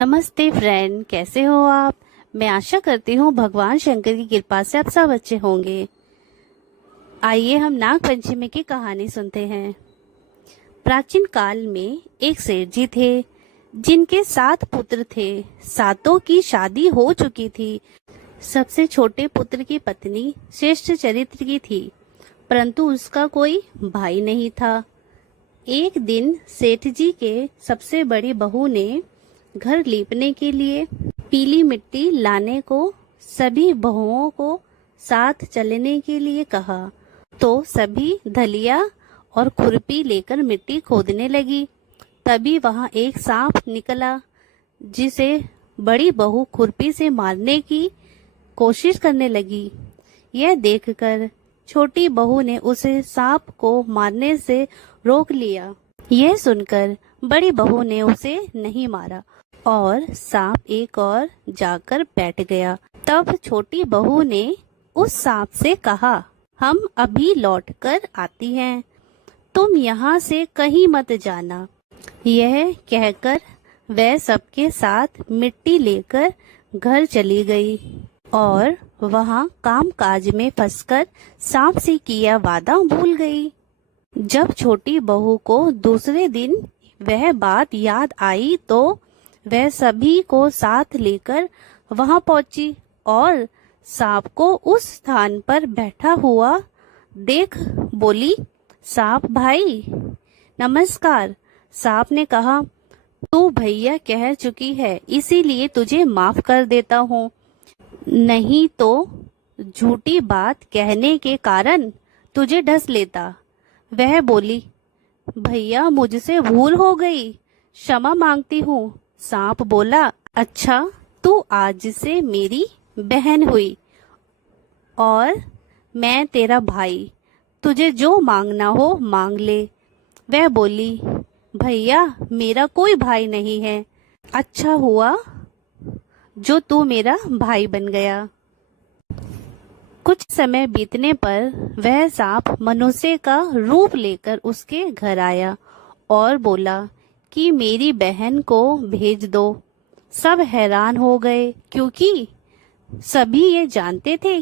नमस्ते फ्रेंड, कैसे हो आप। मैं आशा करती हूँ भगवान शंकर की कृपा से आप सब अच्छे होंगे। आइए हम नाग पंचमी की कहानी सुनते हैं। प्राचीन काल में एक सेठ जी थे जिनके 7 पुत्र थे। सातों की शादी हो चुकी थी। सबसे छोटे पुत्र की पत्नी श्रेष्ठ चरित्र की थी, परंतु उसका कोई भाई नहीं था। एक दिन सेठ जी के सबसे बड़ी बहू ने घर लीपने के लिए पीली मिट्टी लाने को सभी बहुओं को साथ चलने के लिए कहा, तो सभी धलिया और खुरपी लेकर मिट्टी खोदने लगी। तभी वहां एक सांप निकला, जिसे बड़ी बहू खुरपी से मारने की कोशिश करने लगी। यह देखकर छोटी बहू ने उसे सांप को मारने से रोक लिया। यह सुनकर बड़ी बहू ने उसे नहीं मारा और सांप एक और जाकर बैठ गया। तब छोटी बहू ने उस सांप से कहा, हम अभी लौटकर आती हैं, तुम यहाँ से कहीं मत जाना। यह कहकर वह सबके साथ मिट्टी लेकर घर चली गई और वहाँ कामकाज में फंसकर सांप से किया वादा भूल गई। जब छोटी बहू को दूसरे दिन वह बात याद आई तो वह सभी को साथ लेकर वहां पहुंची और सांप को उस स्थान पर बैठा हुआ देख बोली, सांप भाई नमस्कार। सांप ने कहा, तू भैया कह चुकी है, इसीलिए तुझे माफ कर देता हूँ, नहीं तो झूठी बात कहने के कारण तुझे डस लेता। वह बोली, भैया मुझसे भूल हो गई, क्षमा मांगती हूँ। सांप बोला, अच्छा तू आज से मेरी बहन हुई और मैं तेरा भाई, तुझे जो मांगना हो मांग ले। वह बोली, भैया मेरा कोई भाई नहीं है, अच्छा हुआ जो तू मेरा भाई बन गया। कुछ समय बीतने पर वह सांप मनुष्य का रूप लेकर उसके घर आया और बोला कि मेरी बहन को भेज दो। सब हैरान हो गए, क्योंकि सभी ये जानते थे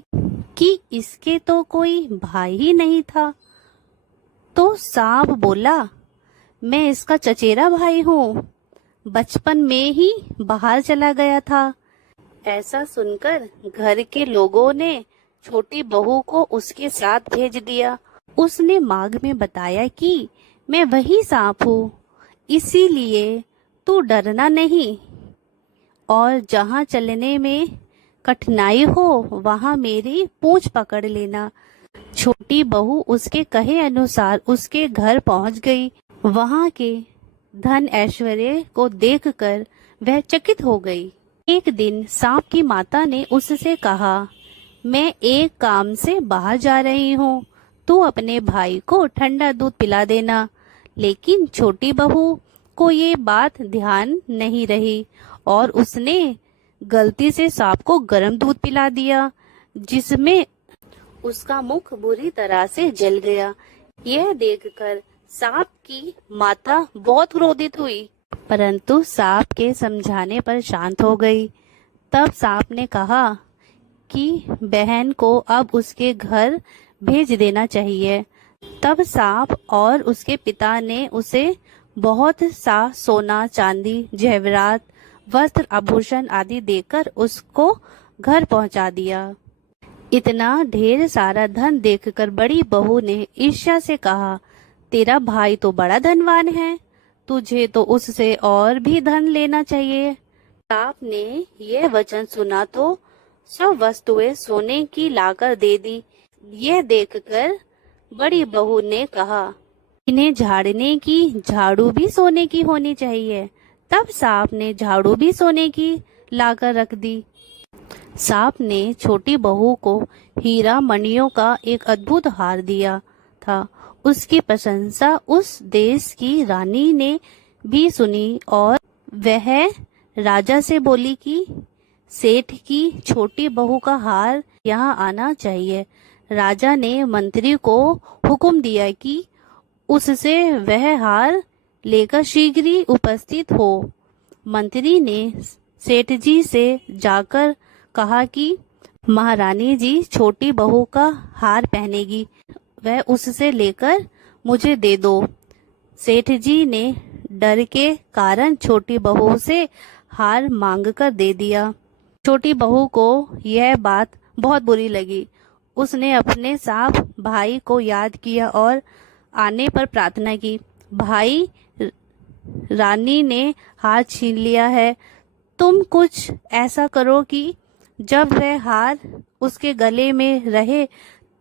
कि इसके तो कोई भाई ही नहीं था। तो सांप बोला, मैं इसका चचेरा भाई हूँ, बचपन में ही बाहर चला गया था। ऐसा सुनकर घर के लोगों ने छोटी बहू को उसके साथ भेज दिया। उसने मांग में बताया कि मैं वही सांप हूँ, इसीलिए तू डरना नहीं और जहाँ चलने में कठिनाई हो वहाँ मेरी पूंछ पकड़ लेना। छोटी बहू उसके कहे अनुसार उसके घर पहुँच गई। वहाँ के धन ऐश्वर्य को देखकर वह चकित हो गई। एक दिन सांप की माता ने उससे कहा, मैं एक काम से बाहर जा रही हूँ, तू अपने भाई को ठंडा दूध पिला देना। लेकिन छोटी बहू को ये बात ध्यान नहीं रही और उसने गलती से सांप को गर्म दूध पिला दिया, जिसमें उसका मुख बुरी तरह से जल गया। यह देखकर सांप की माता बहुत क्रोधित हुई, परंतु सांप के समझाने पर शांत हो गई। तब सांप ने कहा कि बहन को अब उसके घर भेज देना चाहिए। तब सांप और उसके पिता ने उसे बहुत सा सोना, चांदी, जेवरात, वस्त्र, आभूषण आदि देकर उसको घर पहुंचा दिया। इतना ढेर सारा धन देखकर बड़ी बहू ने ईर्ष्या से कहा, तेरा भाई तो बड़ा धनवान है, तुझे तो उससे और भी धन लेना चाहिए। सांप ने यह वचन सुना तो सब वस्तुएं सोने की लाकर दे दी। यह देखकर बड़ी बहू ने कहा, इन्हें झाड़ने की झाड़ू भी सोने की होनी चाहिए। तब सांप ने झाड़ू भी सोने की लाकर रख दी। सांप ने छोटी बहू को हीरा मणियों का एक अद्भुत हार दिया था। उसकी प्रशंसा उस देश की रानी ने भी सुनी और वह राजा से बोली कि सेठ की छोटी बहू का हार यहाँ आना चाहिए। राजा ने मंत्री को हुक्म दिया कि उससे वह हार लेकर शीघ्र ही उपस्थित हो मंत्री ने सेठ जी से जाकर कहा कि महारानी जी छोटी बहू का हार पहनेगी, वह उससे लेकर मुझे दे दो। सेठ जी ने डर के कारण छोटी बहू से हार मांगकर दे दिया। छोटी बहू को यह बात बहुत बुरी लगी। उसने अपने साफ भाई को याद किया और आने पर प्रार्थना की, भाई, रानी ने हार छीन लिया है, तुम कुछ ऐसा करो कि जब वह हार उसके गले में रहे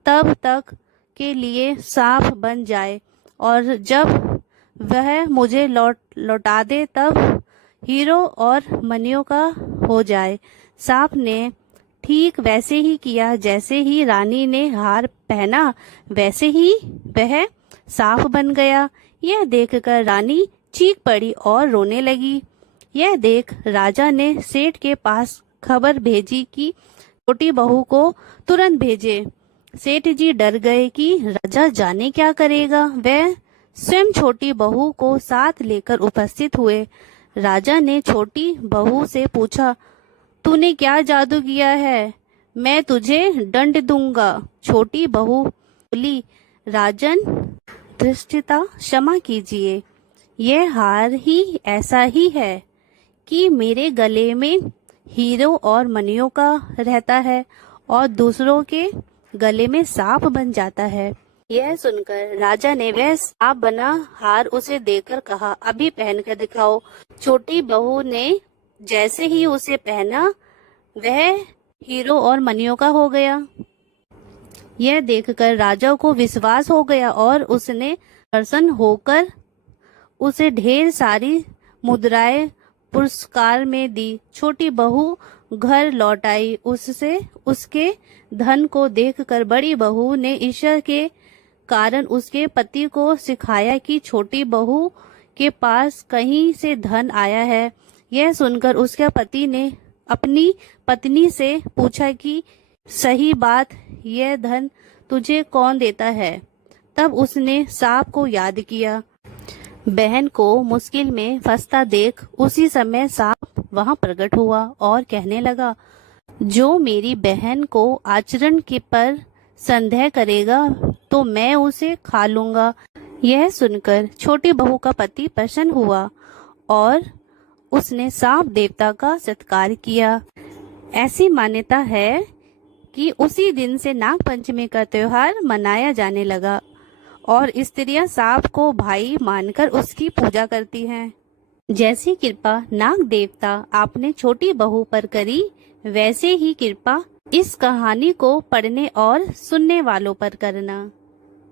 तब तक के लिए सांप बन जाए, और जब वह मुझे लौटा दे तब हीरो और मनियों का हो जाए। सांप ने ठीक वैसे ही किया। जैसे ही रानी ने हार पहना वैसे ही वह सांप बन गया। यह देखकर रानी चीख पड़ी और रोने लगी। यह देख राजा ने सेठ के पास खबर भेजी कि छोटी बहू को तुरंत भेजे। सेठ जी डर गए कि राजा जाने क्या करेगा। वह स्वयं छोटी बहू को साथ लेकर उपस्थित हुए। राजा ने छोटी बहू से पूछा, तूने क्या जादू किया है? मैं तुझे दंड दूंगा। छोटी बहू बोली, राजन, धृष्टता क्षमा कीजिए, यह हार ही ऐसा ही है कि मेरे गले में हीरो और मनियों का रहता है और दूसरों के गले में सांप बन जाता है। यह सुनकर राजा ने वह सांप बना हार उसे देकर कहा, अभी पहनकर दिखाओ। छोटी बहू ने जैसे ही उसे पहना वह हीरो और मनियों का हो गया। यह देखकर राजा को विश्वास हो गया और उसने प्रसन्न होकर उसे ढेर सारी मुद्राएं पुरस्कार में दी। छोटी बहू घर लौट आई। उससे उसके धन को देखकर बड़ी बहू ने ईश्वर के कारण उसके पति को सिखाया कि छोटी बहू के पास कहीं से धन आया है। यह सुनकर उसके पति ने अपनी पत्नी से पूछा कि सही बात, यह धन तुझे कौन देता है? तब उसने सांप को याद किया। बहन को मुश्किल में फंसता देख उसी समय सांप वहां प्रकट हुआ और कहने लगा, जो मेरी बहन को आचरण के पर संदेह करेगा तो मैं उसे खा लूंगा। यह सुनकर छोटी बहू का पति प्रसन्न हुआ और उसने सांप देवता का सत्कार किया। ऐसी मान्यता है कि उसी दिन से नाग पंचमी का त्योहार मनाया जाने लगा और स्त्रियां सांप को भाई मानकर उसकी पूजा करती हैं। जैसी कृपा नाग देवता आपने छोटी बहू पर करी, वैसे ही कृपा इस कहानी को पढ़ने और सुनने वालों पर करना।